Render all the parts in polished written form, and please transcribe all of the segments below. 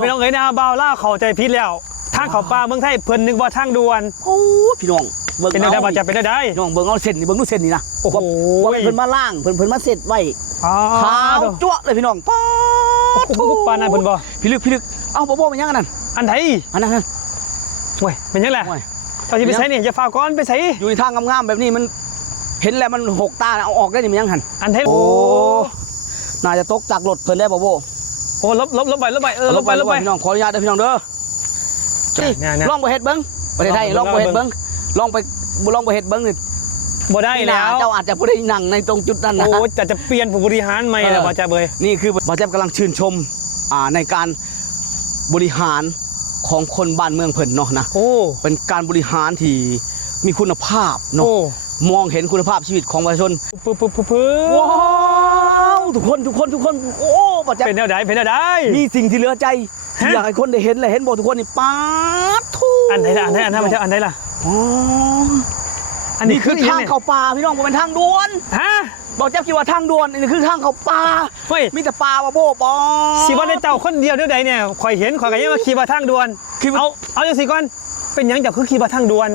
ไปน้องเอ๋ยนะบ่าวล่าเข้าใจผิดแล้วทางเขาป่าเมืองไทยเพิ่นนึกว่าทางด่วนโอ้พี่น้องเป็นได้บ่จะเป็นได้น้องเบิ่งเอาเส้นนี่เบิ่งดูเส้นนี่นะโอ้โหว่าเพิ่นมาล่างเพิ่นมาเสร็จไว้ขาวจั๊วเลยพี่น้องป๊าดปานนั้นเพิ่นบ่พี่ลึกเอาบ่มันยังอันนั้นอันไหนอันนั้นโอ้ยเป็นยังไงตอนที่ไปใส่นี่จะฝากก่อนไปใส่อยู่ในทางงามๆแบบนี้มันเห็นแล้วมันหกตาเอาออกได้นี่มันยังหันอันไหนโอ้น่าจะตกจากรถเพิ่นได้บ่โอ้ลบไปลบไปพี่น้องขออนุญาตเด้อพี่น้องเด้อลองไปเฮ็ดเบิ้งประเทศไทยลองไปเฮ็ดเบิ้งลองไปเฮ็ดเบิ้งนี่บ่ได้แล้วเจ้าอาจจะบ่ได้นั่งในตรงจุดนั้นนะโอ้จะเปลี่ยนผู้บริหารใหม่แล้วบ่จะเบยนี่คือบ่จะกำลังชื่นชมในการบริหารของคนบ้านเมืองเพิ่นเนาะนะเป็นการบริหารที่มีคุณภาพเนาะมองเห็นคุณภาพชีวิตของประชาชนว้าวทุกคนโอ้บ่จะเป็นแนวใดมีสิ่งที่เหลือใจอยากให้คนได้เห็นเลยเห็นบ่ทุกคนนี่ป๊าดทูอันไหนมันจะอันไหนล่ะอ๋ออันนี้คือทางเข้าป่าพี่น้องเป็นทางด่วนฮะบอกเจ้าคิดว่าทางด่วนนี่คือทางเข้าป่าเฮ้ยมีแต่ป่าว่าโบ้ปอสิว่าได้เจ้าคนเดียวเด้อใดเนี่ยข่อยเห็นข่อยก็ยังว่าขี่มาทางด่วนเอาจังสิก่อนเป็นหยังเจ้าคือขี่มาทางด่วน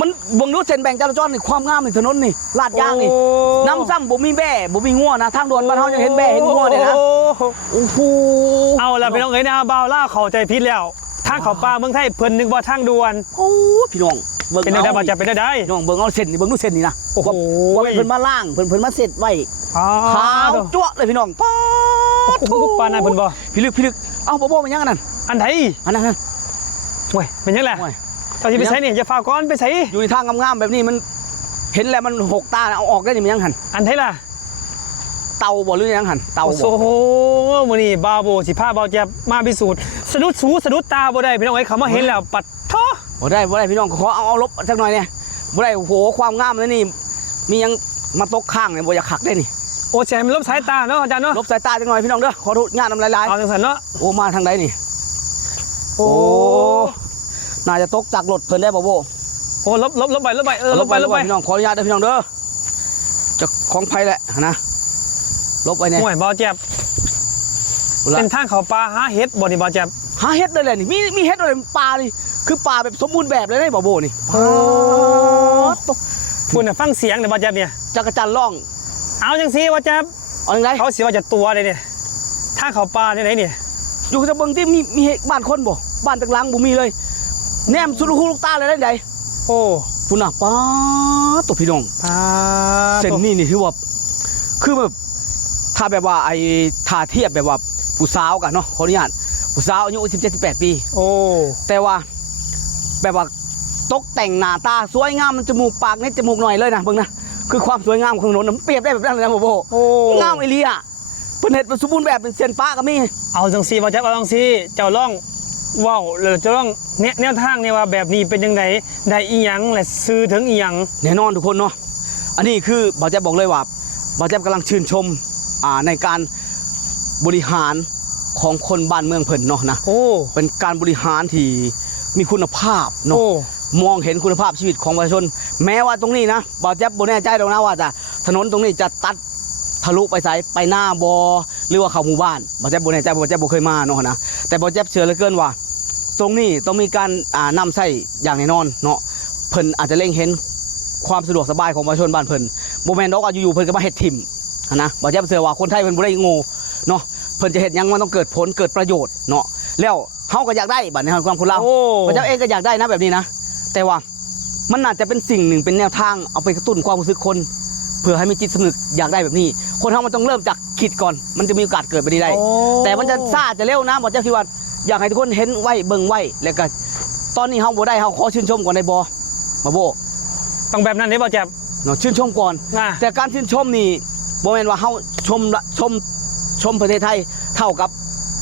มันบ่งรู้เส้นแบ่งจราจรนี่ความงามในถนนนี่ลาดยางนี่น้ำซ้ำบ่มีแบ่บ่มีงัวนะทางด่วนบ้านเฮายังเห็นแบ่เห็นงัวเนี่ยนะโอ้โหเอาล่ะพี่น้องเอ๋ยนะบ่าวล่าเข้าใจผิดแล้วทางเขาป่าเมืองไทยเพิ่นนึกว่าทางด่วนโอ้พี่น้องเป็นได้บ่จะเป็นได้น้องเบิ่งเอาเส้นนี่เบิ่งดูเส้นนี่นะโอ้โหว่าเพิ่นมาล่างเพิ่นมาเสร็จไว้ขาวจั๊วเลยพี่น้องป๊าดปานนั้นเพิ่นบ่พี่ลึกเอาบ่มันยังอันนั้นอันไหนอันนั้นโอ้ยเป็นยังไงตอนที่ไปใส่นี่จะฝากก่อนไปใส่อยู่ในทางงามๆแบบนี้มันเห็นแล้วมันหกตาเอาออกได้นี่มันยังหันอันไหนล่ะเตาบ่หรือยังหันเตาโอ้โหมื้อนี้บ่าวโบสิพาบ่าวจะมาพิสูจน์สะดุดตาบ่ได้พี่น้องเอ้ยเขามาเห็นแล้วปัดท้อบ่ได้พี่น้องขอเอาลบสักหน่อยเนี่ยบ่ได้โอ้โหความงามแล้วนี่มียังมาตกข้างเนี่ยบ่อยากขักได้นี่โอ้ใช่มันลบสายตาเนาะอาจารย์เนาะลบสายตาจังหน่อยพี่น้องเด้อขอโทษงานน้ำลายเอาจังซั่นเนาะโอ้มาทางใดนี่โอ้น่าจะตกจากรถเพิ่นได้บ่โอ้ลบไปลบไปพี่น้องขออนุญาตเด้อพี่น้องเด้อจะของไผแหละนะลบไปเนี่ยห่วยบ่เจ็บเป็นทางเขาป่าหาเห็ดบ่นี่บ่เจ็บหาเห็ดได้เลยนี่มีเห็ดอะไรป่านี่คือป่าแบบสมบูรณ์แบบเลยได้บ่นี่คุณฟังเสียงเนี่ยบ่เจ็บเนี่ยจักรจันทร์ร้องเอาจังซี่บ่เจ็บเอาจังไดเขาสิว่าจะตัวเลยเนี่ยทางเขาป่าที่ไหนเนี่ยอยู่จะเบิ่งที่มีบ้านคนบ่บ้านตึกหลังบ่มีเลยแนมสุดหูลูกตาเลยได้ไดโอ้พุ่นน่ะป๊าดตัวพี่น้องเส้นนี่ถือว่าคือแบบถ้าแบบว่าไอ้ท่าเทียบแบบว่าผู้สาวกันเนาะขออนุญาตผู้สาวอายุ17-18 ปีโอ้แต่ว่าแบบว่าตกแต่งหน้าตาสวยงามมันจมูกปากนี่จมูกหน่อยเลยนะเบิ่งนะคือความสวยงามของถนนมันเปรียบได้แบบนั้นเลยนะโบงามอีหลีอ่ะเพิ่นเฮ็ดมันสมบูรณ์แบบเป็นเส้นฟ้าก็มีเอาจังซี่บ่จับเอาจังซี่เจ้าล่องว้าวแล้วเจ้าล่องแนวทางเนี่ยว่าแบบนี้เป็นจังไดได้อีหยังและซื้อถึงอีหยังแน่นอนทุกคนเนาะอันนี้คือบ่จับบอกเลยว่าบ่จับกำลังชื่นชมในการบริหารของคนบ้านเมืองเพิ่นเนาะนะเป็นการบริหารที่มีคุณภาพเนาะมองเห็นคุณภาพชีวิตของประชาชนแม้ว่าตรงนี้นะบ่าวแจ๊บบ่แน่ใจตรงนะว่าจะถนนตรงนี้จะตัดทะลุไปไปหน้าบอหรือว่าเข้าหมู่บ้านบ่าวแจ๊บบ่แน่ใจบ่าวแจ๊บบ่เคยมาเนาะนะแต่บ่าวแจ๊บเชื่อเหลือเกินว่าตรงนี้ต้องมีการนำใช้อย่างแน่นอนเนาะเพิ่นอาจจะเล็งเห็นความสะดวกสบายของประชาชนบ้านเพิ่นบ่แม่นดอกอยู่ๆเพิ่นก็มาเฮ็ดทิ่มนะบ่าวแจ๊บเชื่อว่าคนไทยเพิ่นบ่ได้โง่เนาะเพิ่นจะเฮ็ดหยังมันต้องเกิดผลเกิดประโยชน์เนาะแล้วเฮาก็อยากได้บัดนี้ความคนเราบ่าวแจ๊บเองก็อยากได้นะแบบนี้นะแต่ว่ามันอาจจะเป็นสิ่งหนึ่งเป็นแนวทางเอาไปกระตุ้นความรู้สึกคนเพื่อให้มีจิตสำนึกอยากได้แบบนี้คนเฮามันต้องเริ่มจากคิดก่อนมันจะมีโอกาสเกิดไปได้แต่มันจะซ่าจะเร็วนะบ่าวแจ๊บคิดว่าอยากให้ทุกคนเห็นไว้เบิ่งไว้แล้วก็ตอนนี้เฮาบ่ได้เฮาขอชื่นชมก่อนได้บ่มาโบต้องแบบนั้นเด้บ่าวแจ๊บเนาะชื่นชมก่อนแต่การชื่นชมนี่บ่แม่นว่าเฮาชมประเทศไทยเท่ากับ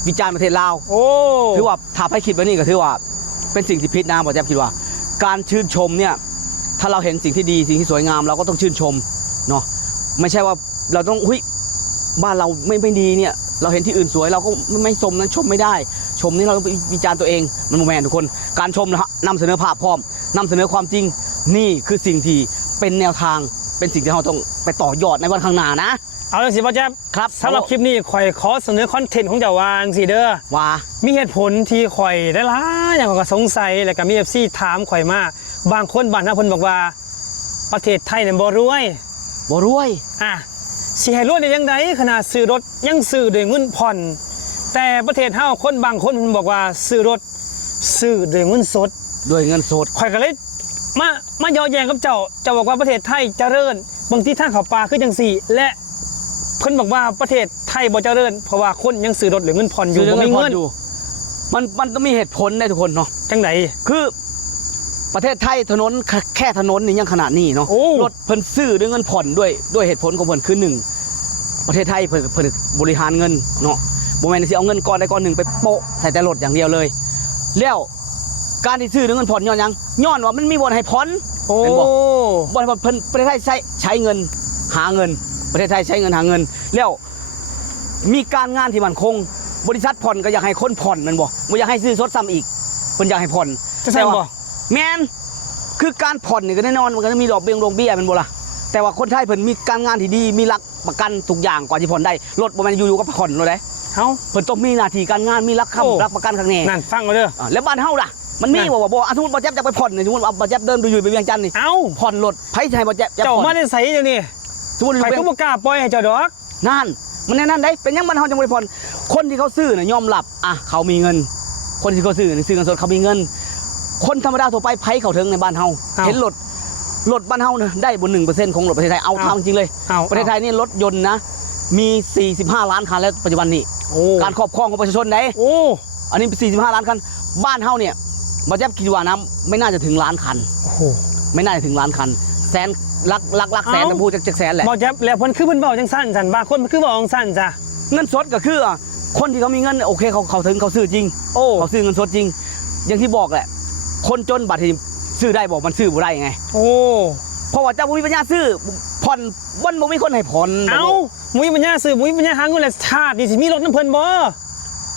วิจารณ์ประเทศลาวถือว่าถ้าให้คิดแบบนี้ก็ถือว่าเป็นสิ่งที่ผิดนะบ่าวแจ๊บคิดว่าการชื่นชมเนี่ยถ้าเราเห็นสิ่งที่ดีสิ่งที่สวยงามเราก็ต้องชื่นชมเนาะไม่ใช่ว่าเราต้องบ้านเราไม่ดีเนี่ยเราเห็นที่อื่นสวยเราก็ไม่ชมนั้นชมไม่ได้ชมนี่เราต้องวิจารณ์ตัวเองมันโมแมนทุกคนการชมนะฮะนำเสนอภาพพร้อมนำเสนอความจริงนี่คือสิ่งที่เป็นแนวทางเป็นสิ่งที่เราต้องไปต่อยอดในวันข้างหน้านะ เอาจังสิบ่แจ๊บ ครับ สำหรับคลิปนี้ข่อยขอเสนอคอนเทนต์ของเจ้าวางสิเด้อ ว่า มีเหตุผลที่ข่อยได้หลายอย่างก็สงสัยแล้วก็มี FC ถามข่อยมาบางคนบ้านเฮาเพิ่นบอกว่าประเทศไทยเนี่ยบ่รวย บ่รวย อ่ะสิให้รวยได้ยังไงขนาดซื้อรถยังซื้อด้วยเงินผ่อนแต่ประเทศเฮาคนบางคนเพิ่นบอกว่าซื้อรถซื้อด้วยเงินสด ด้วยเงินสด ข่อยก็เลยมาย้อแย้งกับเจ้าบอกว่าประเทศไทยเจริญบางทีทางเขาป่าคือจังสี่และเพิ่นบอกว่าประเทศไทยบ่เจริญเพราะว่าคนยังซื้อรถหรือเงินผ่อนอยู่ ซื้อ บ่ เงิ มี นผ่อ เงิ น น อยู่มันต้องมีเหตุผลได้ทุกคนเนาะ จังไหน คือประเทศไทยถนนแค่ถนนนี่ยังขนาดนี้เนาะ โอ้ รถเพิ่นซื้อด้วยเงินผ่อนด้วยเหตุผลของเพิ่นคือหนึ่งประเทศไทยเพิ่นบริหารเงินเนาะบ่แม่นสิเอาเงินก้อนใดก้อนหนึ่งไปโปะใส่แต่รถอย่างเดียวเลย แล้วการที่ซื้อด้วยเงินผ่อนย้อนหยังย้อนว่ามันมีบ่อนให้ผ่อน โอ้ เป็นบ่ บ่อนให้ผ่อนเพิ่นประเทศไทยใช้เงินหาเงิน ประเทศไทยใช้เงินหาเงิน แล้วมีการงานที่มั่นคง บริษัทผ่อนก็อยากให้คนผ่อนแมันบ่อยากให้ซื้อสดซ้ำอีกเพิ่นอยากให้ผ่อน จะสั่งบ่ แมนคือการผ่อนนี่ก็แน่นอนมันก็จะมีดอกเบี้ยดอกเบี้ยเป็นบ่ล่ะแต่ว่าคนไทยเพิ่นมีการงานที่ดีมีหลักประกันทุกอย่างกว่าที่ผ่อนได้รถบ่แม่นอยู่ๆก็ผ่อนรถได้ เอ้า เพิ่นต้องมีหน้าที่การงานมีหลัก โอ้ ค้ำหลักประกันข้างใน นั่นฟังเอาเด้อ แล้วบ้านเฮาล่ะมันมี นั่น บ่สมมุติบ่แจ๊บจะไปผ่อนนี่สมมุติว่าบ่แจ๊บเดินไปอยู่ไปเวียงจันทน์นี่ เอ้า ผ่อนรถไผสิให้บ่แจ๊บ เจ้า ผ่อน มาได้ใส่เดี๋ยวนี้ สมมุติอยู่ ไป เวีย ก็ ง บ่กล้าปล่อยให้เจ้าดอก นั่นมันแน่นั่นได้เป็นหยังบ้านเฮาจังบ่ได้ผ่อนคนที่เขาซื้อน่ะยอมรับอ่ะเขามีเงิน คนที่เขาซื้อนี่ซื้อเงินสดเขามีเงิน คนธรรมดาทั่วไปไผเข้าถึงในบ้านเฮา เอ้า เห็นรถบ้านเฮาเนี่ยได้บน 1% ของรถประเทศไทยเอา เอ้า ทางจริงเลย เอ้า ประเทศไทยนี่รถยนต์นะมี 45 ล้านคันแล้วปัจจุบันนี้ โอ้ การครอบครองของประชาชนไหน โอ้ อันนี้ 45 ล้านคันบ้านเฮาเนี่ยบ่แจ๊บคิดว่านะไม่น่าจะถึงล้านคัน โอ้โห ไม่น่าจะถึงล้านคันแสนลักแสน เอ้า จะพูดจักแสนแหละ บ่แจ๊บแล้วเพิ่นคือเพิ่นเว้าจังซั่นซั่นบางคนมันคือเว้าจังซั่นจ้ะ เงินสดก็คือคนที่เขามีเงินโอเคเขาถึงเขาซื้อจริง โอ้ เขาซื้อเงินสดจริง อย่างที่บอกแหละ คนจนบัตรที่ซื้อได้บอกมันซื้อบ่ได้ไง โอ้ เพราะว่าเจ้าบ่มีปัญญาซื้อผ่อนวันบ่มีคนให้ผ่อน เอ้ามุ้ยปัญญาซื้อมุ้ยปัญญาหาเงินแล้วชาตินี่สิมีรถน้ำเพิ่นบ่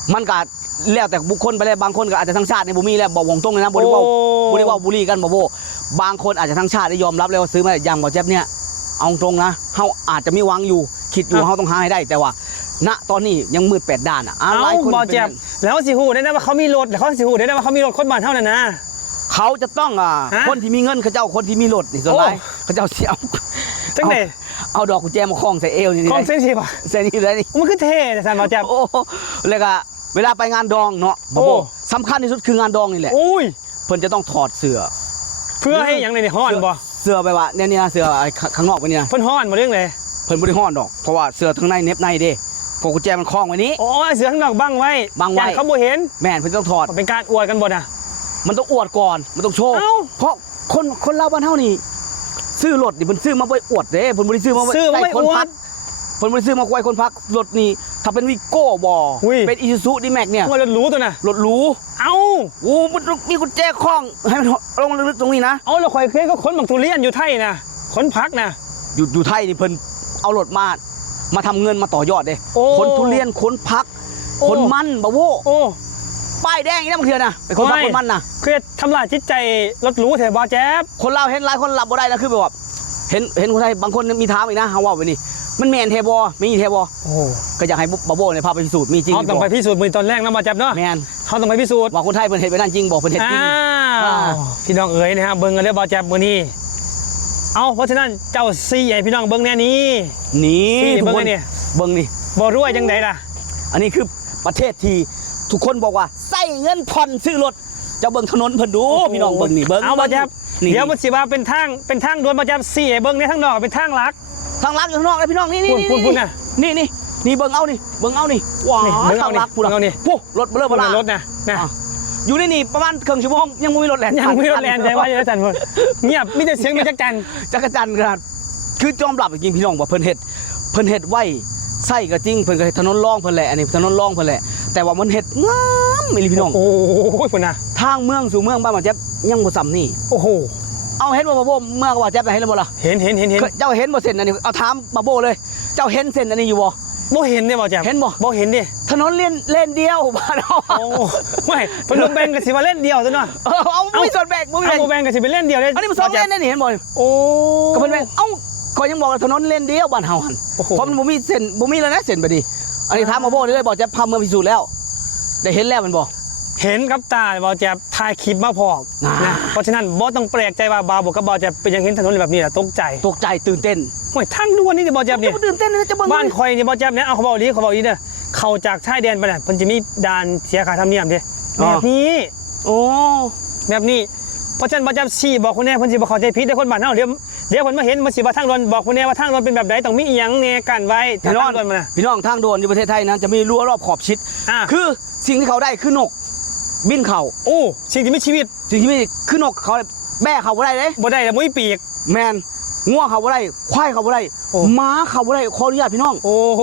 มันก็แล้วแต่บุคคลไปเลยบางคนก็อาจจะทั้งชาติในบ่มีแล้วบอกวงตรงเลยนะบ่ได้เว้าบ่ได้เว้าบุรีกันบ่โว้บางคนอาจจะทั้งชาติได้ยอมรับเลยว่าซื้อมาอย่างบ่แจ๊บเนี่ยเอาตรงนะเฮาอาจจะมีหวังอยู่คิดอยู่เฮาต้องหาให้ได้แต่ว่าณตอนนี้ยังมืดแปดด้านอ่ะ เอ้า หลายคน บ่ เป็น แจ๊บแล้วสิฮู้ได้นะว่าเขามีรถแล้วเขาสิฮู้ได้นะว่าเขามีรถคนบ้านเฮานั่นนะ เขาจะต้องฮะ คนที่มีเงินเขาเจ้าคนที่มีรถนี่ส่วน โอ้ หลายเขาเจ้าสิเอา จังได๋ เอาดอกกุญแจมาคล้องใส่เอวนี่ ของเซนสิบ่ะ ใส่นี่เลยนี่ มันคือเท่แต่ซั่นบ่แจ๊บ โอ้แล้วก็เวลาไปงานดองเนาะ โอ้ บ่สำคัญที่สุดคืองานดองนี่แหละ โอ้ย เพิ่นจะต้องถอดเสื้อ เพื่อให้หยังนี่ฮ้อนบ่ เสื้อไปว่าเนี่ยเสื้อไอ้ข้างนอกไปเนี่ย เพิ่นฮ้อนบ่เรื่องเลย เพิ่นบ่ได้ฮ้อนดอกเพราะว่าเสื้อข้างในเน็บในเด้พวกกุญแจมันคล้องไว้นี้ โอ้ยเสือข้างนอกบังไว้ บังไว้ ย่านเขาบ่เห็น แม่นเพิ่นต้องถอด เป็นการอวดกันบ่น่ะ มันต้องอวดก่อนมันต้องโชว์ เอ้า เพราะคนเราบ้านเฮานี่ซื้อรถนี่เพิ่นซื้อมาไว้อวดเด้เพิ่นบ่ได้ซื้อมาไว้ ซื้อมาไว้ ใส่คน อวด พักเพิ่นบ่ได้ซื้อมาไว้คนพักรถนี่ถ้าเป็นวิโก้บ่ อุ้ย เป็นอีซูซูดีแม็กเนี่ย ว่ารถหรูตัวน่ะ รถหรู เอ้า โอ้มันต้องมีกุญแจคล้องให้มันลงลึกๆตรงนี้นะ เอาแล้วข่อยเคยก็ขนบักทุเรียนอยู่ไทยน่ะขนผักน่ะ อยู่ไทยนี่เพิ่นเอารถมาทำเงินมาต่อยอดเด้ โอ้ ขนทุเรียนขนผัก โอ้ ขนมันบ่โว้ โอ้ ป้ายแดงอีกนะบางเทื่อนะเป็นคนผัก ไม่ คนมันนะ คือทำลายจิตใจรถหรูแถวบ่แจ๊บ คนเราเห็นหลายคนรับบ่ได้นะคือแบบว่าเห็นคนไทยบางคนมีถามอีกนะเฮาว่าไปนี่มันแม่นแท้บ่มีแท้บ่ โอ้ ก็อยากให้บ่โบ้เนี่ยพาไปพิสูจน์มีจริง เขาต้องไป บ่ พิสูจน์มือตอนแรกนะบ่แจ๊บเนาะ แม่น เขาต้องไปพิสูจน์ ว่าคนไทยเพิ่นเฮ็ดไปนั่นจริงบ่เพิ่นเฮ็ดจริง อ้าว อ่า พี่น้องเอ๋ยนะฮะเบิ่งกันเด้อบ่แจ๊บมื้อนี้เอาเพราะฉะนั้นเจ้าซี่ให้พี่น้องเบิ่งแน่นี้ นี่ ซี่ ทุก เบิ่ง ค ไอ้ น นี่ เบิ่งนี่ บ่รวยจังไดล่ะ อันนี้คือประเทศที่ทุกคนบอกว่าใส่เงินผ่อนซื้อรถเจ้าเบิ่งถนนเพิ่นดูพี่น้องเบิ่งนี่เบิ่ง เอาบ่แจ๊บ นี่ เดี๋ยวมันสิว่าเป็นทางด่วนบ่แจ๊บซี่ให้เบิ่งในทางนอกเป็นทางลัก ทางลักอยู่ข้างนอกเลยพี่น้องนี่ พูดน่ะ นี่เบิ่งเอานี่เบิ่งเอานี่ว้า นี่เบิ่งเอา ทาง นี่ ลักพูด เบิ่งเอานี่ ปุ๊รถเบลอ พู เบ ด ลา ในรถน่ะนะ อ่ะอยู่นี่ประมาณครึ่งชั่วโมงยังไม่มีรถแล่น ยังไม่รถแลนใจว่าอยู่แล้วจันพุ่นเงียบมีแต่เสียงมีจักจัน จักรจันทร์ขนาดคือยอมรับจริงๆพี่น้องว่าเพิ่นเฮ็ดไว้ใส่ก็จริงเพิ่นก็เฮ็ดถนนรองเพิ่นแหละอันนี้ถนนรองเพิ่นแหละแต่ว่ามันเฮ็ดงามอีหลีพี่น้อง โอ้โหพุ่นน่ะ ทางเมืองสู่เมืองบ้านบ่แจ๊บยังบ่ซ้ำนี่ โอ้โห เอาเห็นบ่บ่เมืองบ่แจ๊บเห็นแล้วบ่ล่ะ เห็น เจ้าเห็นบ่เส้นอันนี้เอาถามบ่โบเลย เจ้าเห็นเส้นอันนี้อยู่บ่ บ่เห็นเนี่ยบ่แจ๊บ เห็นบ่ บ่เห็นดิ ถนนเลนเดียวบ้านเฮา โอ้ไม่เพิ่นลงแบ่งกันสิว่าเล่นเดียวซะเนาะ เอาบ่มีส่วนแบ่งบ่มี เอา แบ่ง บ่แบ่งกันสิเป็นเล่นเดียวเลย อันนี้มันสองเลนนี่เห็นบ่ โอ้ ก็เพิ่นแบ่งเอ้า ก็ยังบอกว่าถนนเลนเดียวบ้านเฮาหัน โอ้โห เพราะมันบ่มีเส้นบ่มีเลยนะเส้นบัดนี้อันนี้ถามมาโบ้เลยบอกจะพาเมืองพิสูจน์แล้ว ได้เห็นแล้วมันบอก เห็นกับตาบ่แจ๊บถ่ายคลิปมาพอก อ่า นะเพราะฉะนั้นบ่ต้องแปลกใจว่าบ่าวบอกกับบ่าวแจ๊บเป็นยังเห็นถนนแบบนี้แหละตกใจ ตกใจตื่นเต้น โอ้ยทางด่วนนี่บ่าวแจ๊บเนี่ย จะตื่นเต้นนะจะเบิ่ง บ้านคอยนี่บ่าวแจ๊บเนี่ยเอาเขาบอกดีเด้อเข้าจากชายแดนไปน่ะเพิ่นจะมีด่านเสียค่าธรรมเนียมเด้แบบนี้ โอ้ แบบนี้เพราะฉะนั้นบ่าวแจ๊บชี้บอกคนแน่เพิ่นสิบ่เข้าใจผิดเด้อคนบ้านเฮาเดี๋ยวเพิ่นมาเห็นมันสิว่าทางด่วนบอกคนแน่ว่าทางด่วนเป็นแบบใดต้องมีอีหยังแน่กันไว้ พี่น้อง ทางด่วนมันน่ะ พี่น้องทางด่วนอยู่ประเทศไทยนั้นจะมีรั้วรอบขอบชิด อ่ะ คือสิ่งที่เขาได้คือนก บินเขา โอ้สิ่งที่มีชีวิต สิ่งที่ไม่คือนกเขาแม่เขาบ่ได้เลย บ่ได้แล้วบ่มีปีก แมนง่วงเขาบ่ได้ควายเขาบ่ได้ โอ้ ม้าเขาบ่ได้ขออนุญาตพี่น้อง โอ้โห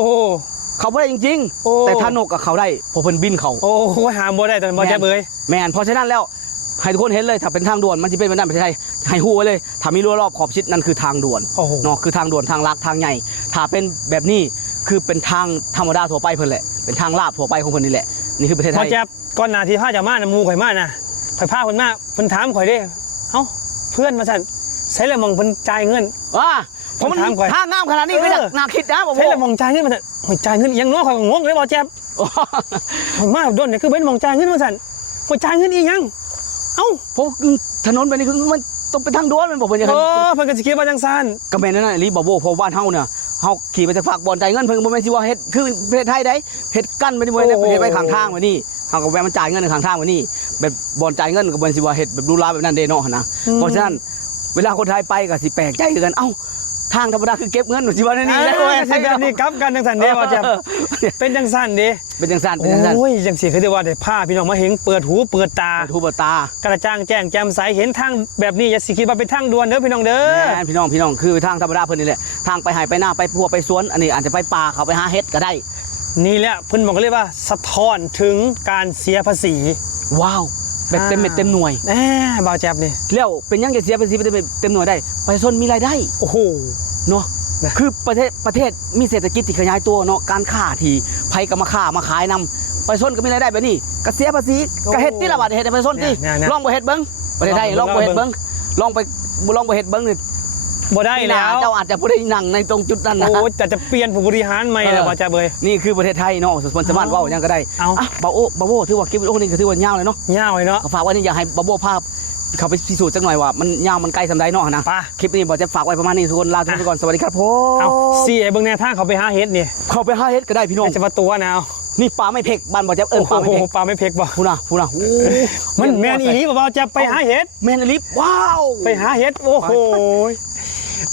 เขาบ่ได้จริง โอ้ ๆ แต่ถ้านกกับเขาได้เพอเพิ่นบินเขา โอ้โหหามบ่ได้แต่บ่แจ๊บเอ้ย แมนเพราะฉะนั้นแล้วให้ทุกคนเห็นเลยถ้าเป็นทางด่วนมันจะเป็นแบบนั้นประเทศไทยให้ฮู้ไว้เลยถ้ามีรั้วรอบขอบชิดนั่นคือทางด่วน โอ้โห เนาะคือทางด่วนทางลักทางใหญ่ถ้าเป็นแบบนี้คือเป็นทางธรรมดาทั่วไปเพิ่นแหละเป็นทางลาดทั่วไปของเพิ่นนี่แหละนี่คือประเทศไท บ่ ย แจ๊บก่อนหน้าที่พาจะมาน่ะหมู่ข่อยมาน่ะข่อยพาเพิ่นมาเพิ่นถามข่อยเด้เอ้าเพื่อนว่าซั่นใช้ละมองเพิ่นจ่ายเงิน ผมมัน ถามก่อน ทางงามขนาดนี้ เออ ไม่น่าคิดนะผม ใช้ละมองจ่ายเงินว่าซั่นโอ้ยจ่ายเงินอีหยังเนาะข่อยก็งงเลยบ่แจ๊บข่อยมาโดนเนี่ยคือเพิ่นมองจ่ายเงินว่าซั่นข่อยจ่ายเงินอีหยังเอ้า ผมถนนแบบนี้คือมันต้องเป็นทางด่วนมันบอกเพิ่นอย่าง เอ นั้น อเพิ่นก็สิคิดว่าจังซั่น ก็แม่นนั่นน่ะรีบบอกโว้เพราะบ้านเฮาเนี่ยเฮาขี่ไปจากฝากบ่อนจ่ายเงินเพิ่นบ่แม่นสิว่าเฮ็ดคือประเทศไทยได้เฮ็ดกั้นไปนี่บ่ได้เฮ็ดไว้ข้างทางไว้นี่เฮาก็แวะมันจ่ายเงินข้างทางไว้นี่แบบบ่อนจ่ายเงินก็บ่แม่นสิว่าเฮ็ดแบบดูลาแบบนั้นเด้เนาะนะเพราะฉะนั้นเวลาคนไทยไปก็สิแปลกใจคือกันเอ้าทางธรรมดาคือเก็บเงินสิว่านี่ นี่ นะ โอ้ยสิแบบนี้กลับกันจังซั่นเด้บ่แจ๊บเป็นจังซั่นเด้ เป็นจังซั่นเป็นจังซั่น โอ้ยจังซี่คือได้ว่าได้พาพี่น้องมาเห็นเปิดหูเปิดตา ทูบตาก ระจ่างแจ้งแจ่มใสเห็นทางแบบนี้อย่าสิคิดว่าเป็นทางด่วนเด้อพี่น้องเด้อ แม่นพี่น้องคือทางธรรมดาเพิ่นนี่แหละทางไปหายไปหน้าไปพัวไปสวนอันนี้อาจจะไปป่าเขาไปหาเฮ็ดก็ได้ นี่แหละเพิ่นบอกเลยว่าสะท้อนถึงการเสียภาษี ว้าวแบบเต็มเม็ดเต็มหน่วย แหมบ่าวแจ๊บนี่ แล้วเป็นยังจะเสียภาษีไปเต็มหน่วยได้ประชาชนมีรายได้ โอ้โห เนาะ นะ คือประเทศมีเศรษฐกิจที่ขยายตัวเนาะการค้าที่ไผก็มาค้ามาขายนำประชาชนก็มีรายได้แบบนี้ก็เสียภาษีก็เฮ็ดที่ละบาทเฮ็ดให้ประชาชนที่ เนี่ย ลองไปเฮ็ดเบิ่งประเทศไทยลองไปเฮ็ดเบิ่งลองไปเฮ็ดเบิ่งนี่ บ่ได้แล้ว เจ้าอาจจะบ่ได้นั่งในตรงจุดนั้นนะ โอ้แต่จะเปลี่ยนผู้บริหารใหม่แล้วบ่าวแจ๊บเอ้ย นี่คือประเทศไทยเนาะส่วนสามารถเว้าหยังก็ได้ เอา อ่ะบาโอถือว่าคลิปวิดีโอนี้ก็ถือว่ายาวเลยเนาะ ยาวเลยเนาะ ก็ฝากไว้นี่อยากให้บาโบภาพเขาไปพิสูจน์สักหน่อยว่ามันยาวมันไกลสำใดเนาะนะ ไป คลิปนี้บอกจะฝากไว้ประมาณนี้ทุกคนลาทุกคนไปก่อนสวัสดีครับผม เอาสิไอ้เบิ่งแนวทางเขาไปหาเฮ็ดนี่ เข้าไปหาเฮ็ดก็ได้พี่น้อง อาจจะมาตัวนะเอา นี่ปลาไม่เผ็กบ้านบอกจะเอิ้นปลาไม่ โอ้ เผ็ โห ก ปลาไม่เพ็กบ่ พูน่ะโอ้ มันแม่นอีหลีบ่บ่าวแจ๊บไปหาเฮ็ด แมนอลิฟว้าว ไปหาเฮ็ดโอ้โห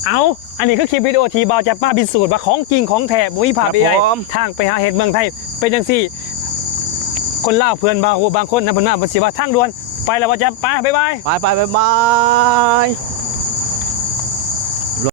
เอาอันนี้คือคลิปวิดีโอที่บ่าวแจ๊บมาพิสูจน์ว่าของจริงของแท้บ่มีภาพ AI ทางไปหาเฮ็ดเมืองไทยเป็นจังซี่ คนลาวเพื่อนบางคนนะเพิ่นว่าเพิ่นสิว่าทางด่วนไปแล้วบ่าวแจ๊บไปบ๊ายบาย ไปบาย